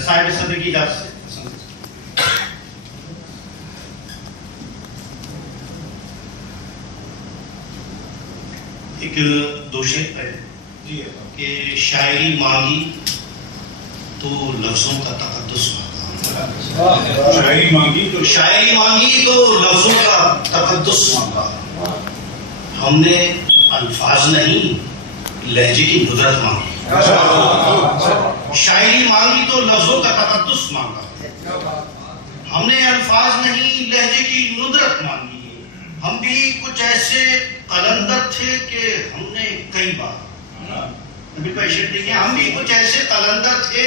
صاحب صدر کی اجازت سے ایک دو شعر ہے کہ شاعری مانگی تو لفظوں کا تقدس مانگا، شاعری مانگی تو لفظوں کا تقدس مانگا، ہم نے الفاظ نہیں لہجے کی ندرت مانگی، شاعری مانگی تو لفظوں کا تقدس مانگا، ہم نے الفاظ نہیں لہجے کی ندرت مانگی، ہم بھی کچھ ایسے قلندر تھے کہ ہم نے کئی بار ہم بھی کچھ ایسے قلندر تھے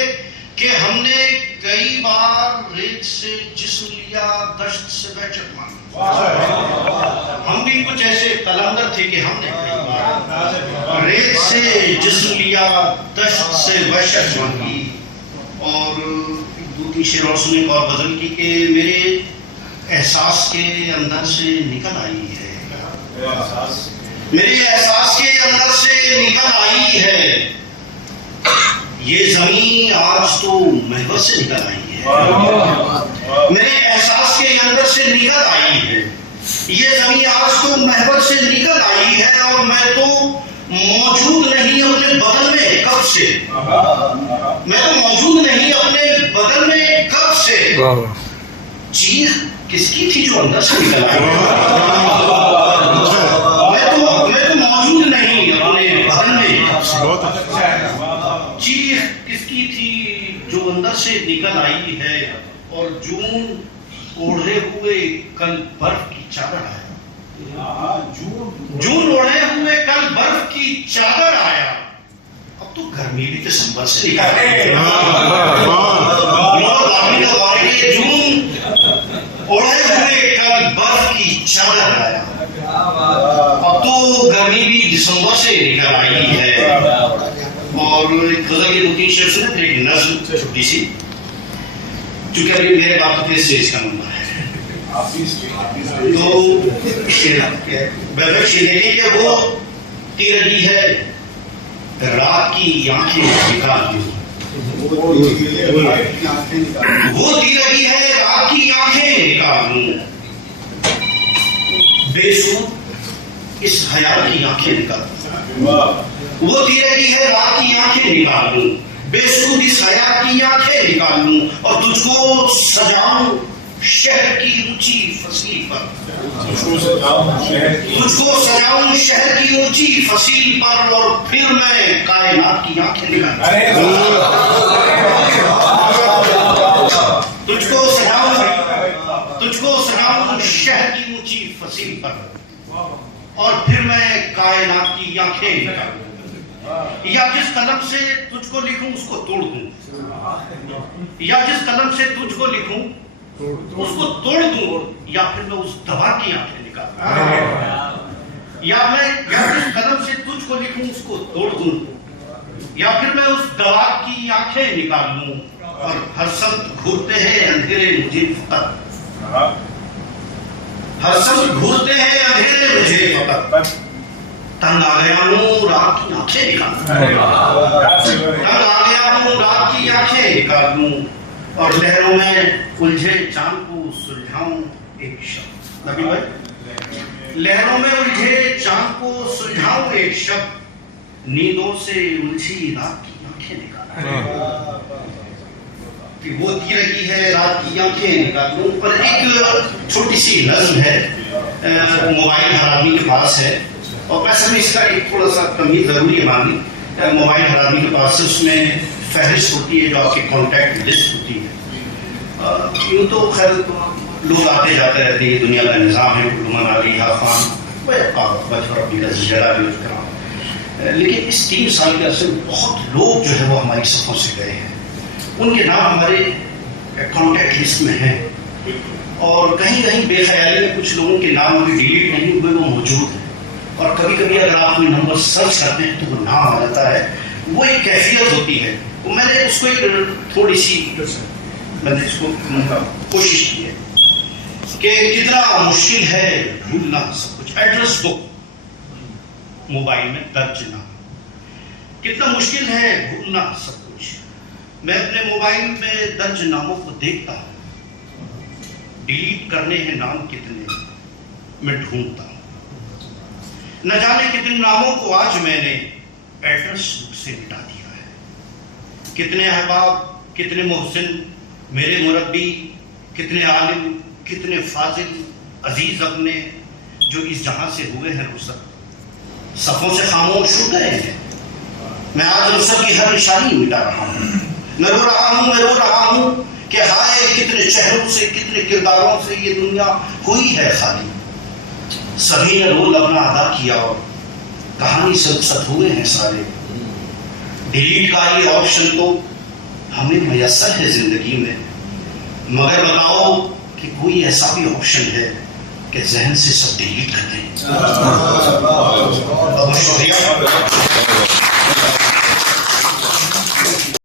کہ ہم نے کئی بار ریت سے جسم لیا، دشت سے وحشت مانگی، ہم بھی کچھ ایسے قلندر تھے کہ ہم نے کئی بار ریت سے جسم لیا، دشت سے وحشت مانگی۔ اور دو تین شعروں سے ایک اور غزل کی کہ میرے احساس کے اندر سے نکل آئی ہے، میرے احساس کے اندر سے نکل آئی ہے، یہ زمین آج تو محبت سے نکل آئی ہے، میرے احساس کے اندر سے نکل آئی ہے، یہ زمین آج تو محبت سے نکل آئی ہے، اور میں تو موجود نہیں اپنے بدن میں کب سے، میں تو موجود نہیں اپنے بدن میں کب سے، چیخ کس کی تھی جو اندر سے نکل آئی، میں تو موجود نہیں اپنے بدن میں کب سے، چیخ کس کی تھی جو اندر سے نکل آئی ہے، اور جون اوڑھے ہوئے کل برف کی چادر آیا، جون اوڑھے ہوئے کل برف کی چادر آیا، اب تو گرمی بھی دسمبر سے نکل آئی، جون اوڑھے ہوئے کل برف کی چادر آیا، اب تو گرمی بھی دسمبر سے نکل آئی ہے۔ اور ایک غزل کے دو تین شعر سنے، پھر ایک نظم چھوٹی سی، چونکہ ابھی میرے باپ کے اسٹیج کا نمبر ہے، تو دیکھیں کہ وہ تیرگی ہے رات کی آنکھیں نکال دوں، وہ تیرگی ہے رات کی آنکھیں نکال دوں، بے سود اس حیات کی آنکھیں نکال دوں، وہ تیرگی ہے رات کی آنکھیں نکال دوں، بے سود اس حیات کی آنکھیں نکال دوں، اور تجھ کو سجاؤں شہر کی اونچی فصیل پر، تجھ کو سجاؤں شہر کی اونچی فصیل پر، اور پھر میں کائنات کی آنکھیں نکال دوں، تجھ کو سجاؤں شہر کی اونچی فصیل پر، اور پھر میں کائنات کی آنکھیں نکال دوں، یا جس قلم سے تجھ کو لکھوں اس کو توڑ دوں، یا جس قلم سے تجھ کو لکھوں اس کو توڑ دوں، یا پھر میں اس دوا کی آنکھیں نکال دوں، یا جس قلم سے تجھ کو لکھوں اس کو توڑ دوں، یا پھر میں اس دوا کی آنکھیں نکال دوں، اور ہر سمت گھورتے ہیں اندھیرے مجھے فقط، ہر سمت گھورتے ہیں اندھیرے مجھے فقط، تنگ آ گیا ہوں رات کی آنکھیں نکال دوں، تنگ آ گیا ہوں رات کی آنکھیں نکال دوں، اور لہروں میں الجھے چاند کو سلجھاؤں ایک شب، نبی بھائی، لہروں میں الجھے چاند کو سلجھاؤں ایک شب، نیندوں سے الجھی رات کی آنکھیں نکال دوں، کہ وہ تیرگی ہے رات کی آنکھیں نکال دوں۔ پر ایک چھوٹی سی نظم ہے، موبائل ہر آدمی کے پاس ہے، اور ویسے بھی اس کا ایک تھوڑا سا تمیز ضروری ہے مانی، موبائل ہر آدمی کے پاس ہے، اس میں فہرست ہوتی ہے جو آپ کی کانٹیکٹ لسٹ ہوتی ہے، یوں تو خیر لوگ آتے جاتے رہتے ہیں، دنیا کا نظام ہے، علمان علی خان بچپن اپنی کا زیادہ بھی کرا، لیکن اس 3 سال کے عرصے میں بہت لوگ جو ہے وہ ہماری صفوں سے گئے ہیں، ان کے نام ہمارے کانٹیکٹ لسٹ میں ہیں، اور کہیں کہیں بے خیالی میں کچھ لوگوں کے نام ابھی ڈیلیٹ نہیں ہوئے، وہ موجود ہیں، اور کبھی کبھی اگر آپ کوئی نمبر سرچ کرتے ہیں تو وہ نام آ جاتا ہے، وہ ایک کیفیت ہوتی ہے، میں نے اس کو ایک تھوڑی سی میں نے اس کو کوشش کی ہے کہ کتنا مشکل ہے بھولنا سب کچھ، ایڈریس بک موبائل میں درج نہ، کتنا مشکل ہے بھولنا سب کچھ، میں اپنے موبائل میں درج ناموں کو دیکھتا ہوں، ڈیلیٹ کرنے ہیں نام کتنے میں ڈھونڈتا ہوں، نہ جانے کتنے ناموں کو آج میں نے ایڈریس بک سے مٹا دیا ہے. کتنے احباب، کتنے محسن، میرے مربی، کتنے عالم، کتنے فاضل عزیز اپنے جو اس جہاں سے ہوئے ہیں رخصت، صفوں سے خاموش ہو گئے ہیں. میں آج رخصت کی ہر نشانی مٹا رہا ہوں. میں رو رہا ہوں کہ ہائے کتنے چہروں سے، کتنے کرداروں سے یہ دنیا ہوئی ہے خالی. سبھی نے رول اپنا ادا کیا اور کہانی سے رخصت ہوئے ہیں سارے. ڈیلیٹ کا یہ آپشن تو ہمیں میسر ہے زندگی میں، مگر بتاؤ کہ کوئی ایسا بھی آپشن ہے کہ ذہن سے سب ڈیلیٹ کر دیں. بہت شکریہ.